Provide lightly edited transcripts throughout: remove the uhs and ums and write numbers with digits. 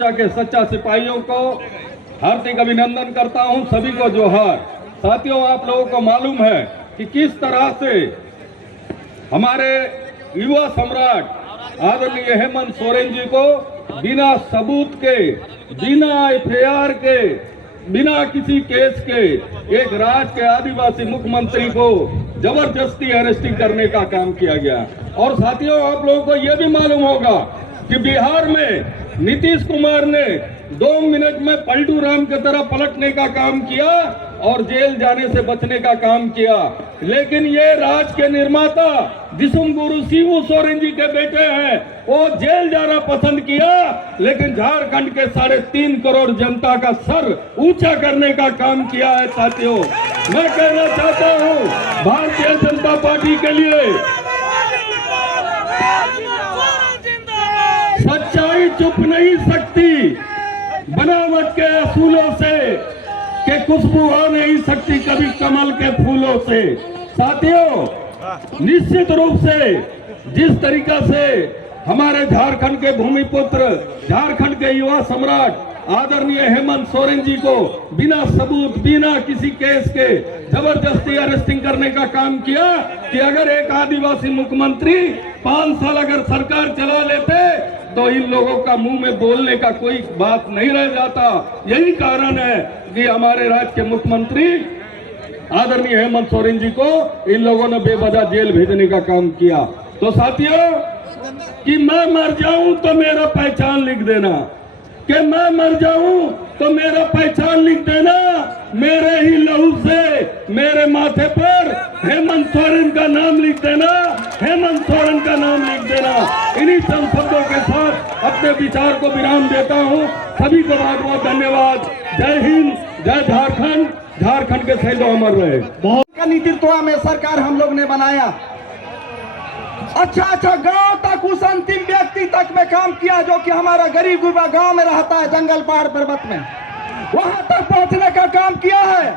मोर्चा के सच्चा सिपाहियों को हार्दिक अभिनंदन करता हूं। सभी को जोहार। साथियों, आप लोगों को मालूम है कि किस तरह से हमारे युवा सम्राट आदरणीय हेमंत सोरेन जी को बिना सबूत के, बिना एफआईआर के, बिना किसी केस के एक राज्य के आदिवासी मुख्यमंत्री को जबरदस्ती अरेस्टिंग करने का काम किया गया। और साथियों, आप लोगों को यह भी मालूम होगा कि बिहार में नीतीश कुमार ने 2 मिनट में पलटू राम की तरह पलटने का काम किया और जेल जाने से बचने का काम किया। लेकिन ये राज्य के निर्माता जिसम गुरु शिबू सोरेन जी के बेटे हैं, वो जेल जाना पसंद किया, लेकिन झारखंड के 3.5 करोड़ जनता का सर ऊंचा करने का काम किया है। साथियों, मैं कहना चाहता हूं भारतीय जनता पार्टी के लिए सच्चाई चुप नहीं सकती, बनावट के असूलों से के खुशबू आ नहीं सकती कभी कमल के फूलों से। साथियों, निश्चित रूप से जिस तरीका से हमारे झारखंड के भूमिपुत्र, झारखंड के युवा सम्राट आदरणीय हेमंत सोरेन जी को बिना सबूत, बिना किसी केस के जबरदस्ती अरेस्टिंग करने का काम किया कि अगर एक आदिवासी मुख्यमंत्री 5 साल अगर सरकार चला लेते तो इन लोगों का मुंह में बोलने का कोई बात नहीं रह जाता। यही कारण है कि हमारे राज्य के मुख्यमंत्री आदरणीय हेमंत सोरेन जी को इन लोगों ने बेवजह जेल भेजने का काम किया। तो साथियों, कि मैं मर जाऊं तो मेरा पहचान लिख देना, कि मैं मर जाऊं तो मेरा पहचान लिख देना, मेरे ही लहू से मेरे माथे पर हेमंत सोरेन का नाम लिख देना, हेमंत सोरेन का नाम लिख देना। इन्हीं सब शब्दों के साथ अपने विचार को विराम देता हूं। सभी को बहुत बहुत धन्यवाद। जय हिंद, जय झारखंड। झारखंड के शहीद अमर रहे। बहुत का नेतृत्व में सरकार हम लोग ने बनाया। अच्छा गांव तक, उस अंतिम व्यक्ति तक में काम किया जो कि हमारा गरीब गुरबा गांव में रहता है, जंगल पहाड़ पर्वत में, वहां तक पहुंचने का काम किया है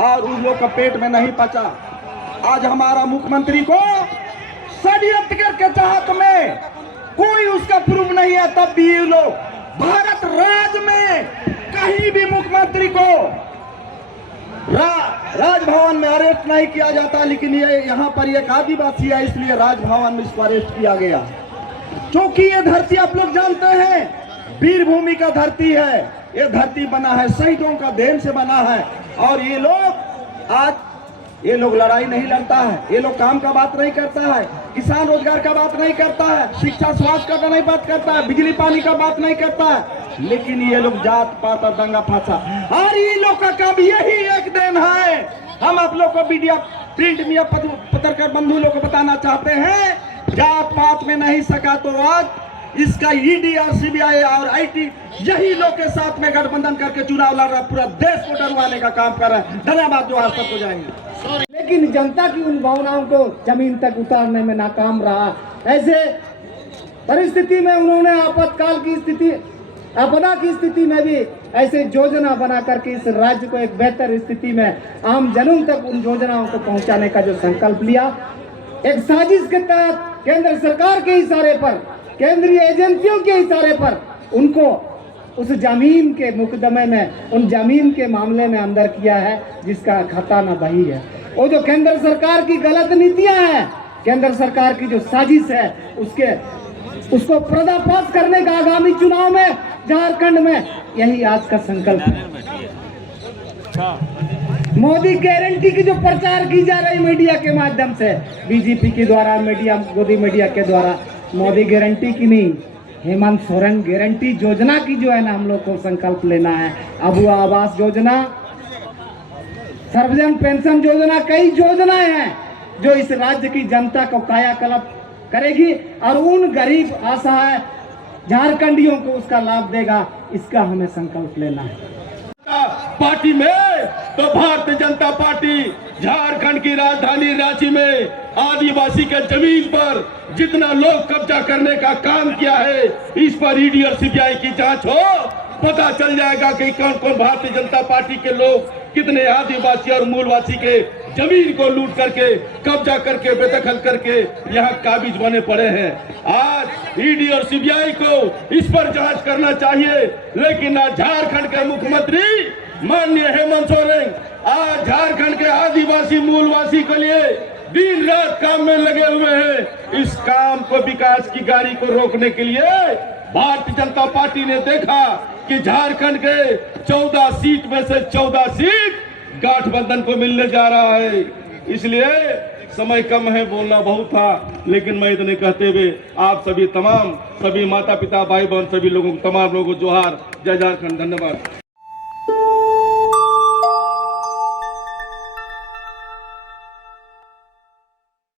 और उन लोग का पेट में नहीं पचा। आज हमारा मुख्यमंत्री को षड्यंत्र के चाहत में कोई उसका प्रूफ नहीं है, तब भी ये लोग भारत राज्य में कहीं भी मुख्यमंत्री को राजभवन में अरेस्ट नहीं किया जाता। लेकिन ये यहाँ पर एक आदिवासी है, इसलिए राजभवन में इसको अरेस्ट किया गया। क्योंकि ये धरती आप लोग जानते हैं वीर भूमि का धरती है। ये धरती बना है शहीदों का देन से बना है। और ये लोग आज ये लोग लड़ाई नहीं लड़ता है, ये लोग काम का बात नहीं करता है, किसान रोजगार का बात नहीं करता है, शिक्षा स्वास्थ्य का नहीं बात करता है, बिजली पानी का बात नहीं करता है। लेकिन ये लोग जात पात और दंगा फासा, और ये लोग का काम यही एक दिन है। हम आप लोग को मीडिया, प्रिंट मीडिया, पत्रकार बंधु लोग को बताना चाहते हैं, जात पात में नहीं सका तो आज इसका ईडी और सीबीआई और आईटी यही लोग के साथ में गठबंधन करके चुनाव लड़ रहा, पूरा देश को डरवाने का काम कर रहा है। धन्यवाद, जो आज तक हो जाएंगे। लेकिन जनता की उन भावनाओं को जमीन तक उतारने में नाकाम रहा। ऐसे परिस्थिति में उन्होंने आपातकाल की स्थिति, आपदा की स्थिति में भी ऐसे योजना बना करके इस राज्य को एक बेहतर स्थिति में आम जनों तक उन योजनाओं को पहुंचाने का जो संकल्प लिया, एक साजिश के तहत केंद्र सरकार के इशारे पर, केंद्रीय एजेंसियों के इशारे पर उनको उस जमीन के मुकदमे में, उन जमीन के मामले में अंदर किया है जिसका खाता न बही है। वो जो केंद्र सरकार की गलत नीतियां हैं, केंद्र सरकार की जो साजिश है, उसको पर्दाफाश करने का आगामी चुनाव में झारखंड में यही आज का संकल्प है। मोदी गारंटी की जो प्रचार की जा रही मीडिया के माध्यम से, बीजेपी के द्वारा, मोदी मीडिया के द्वारा, मोदी गारंटी की नहीं, हेमंत सोरेन गारंटी योजना की जो है ना, हम लोग को संकल्प लेना है। अबू आवास योजना, सर्वजन पेंशन योजना, कई योजनाएं हैं जो इस राज्य की जनता को कायाकल्प करेगी और उन गरीब असहाय झारखंडियों को उसका लाभ देगा। इसका हमें संकल्प लेना है। पार्टी में तो भारतीय जनता पार्टी झारखंड की राजधानी रांची में आदिवासी के जमीन पर जितना लोग कब्जा करने का काम किया है, इस पर ईडी और सीबीआई की जांच हो, पता चल जाएगा कि कौन कौन भारतीय जनता पार्टी के लोग कितने आदिवासी और मूलवासी के जमीन को लूट करके, कब्जा करके, बेदखल करके यहाँ काबिज बने पड़े हैं। आज ईडी और सीबीआई को इस पर जांच करना चाहिए, लेकिन आज झारखंड के मुख्यमंत्री माननीय हेमंत सोरेन आज झारखंड के आदिवासी मूलवासी के लिए दिन रात काम में लगे हुए हैं। इस काम को, विकास की गाड़ी को रोकने के लिए भारतीय जनता पार्टी ने देखा कि झारखंड के 14 सीट में से 14 सीट गठबंधन को मिलने जा रहा है। इसलिए समय कम है, बोलना बहुत था, लेकिन मैं इतने कहते हुए आप सभी माता पिता, भाई बहन, सभी लोगों को, तमाम लोगों को जोहार। जय झारखंड, धन्यवाद।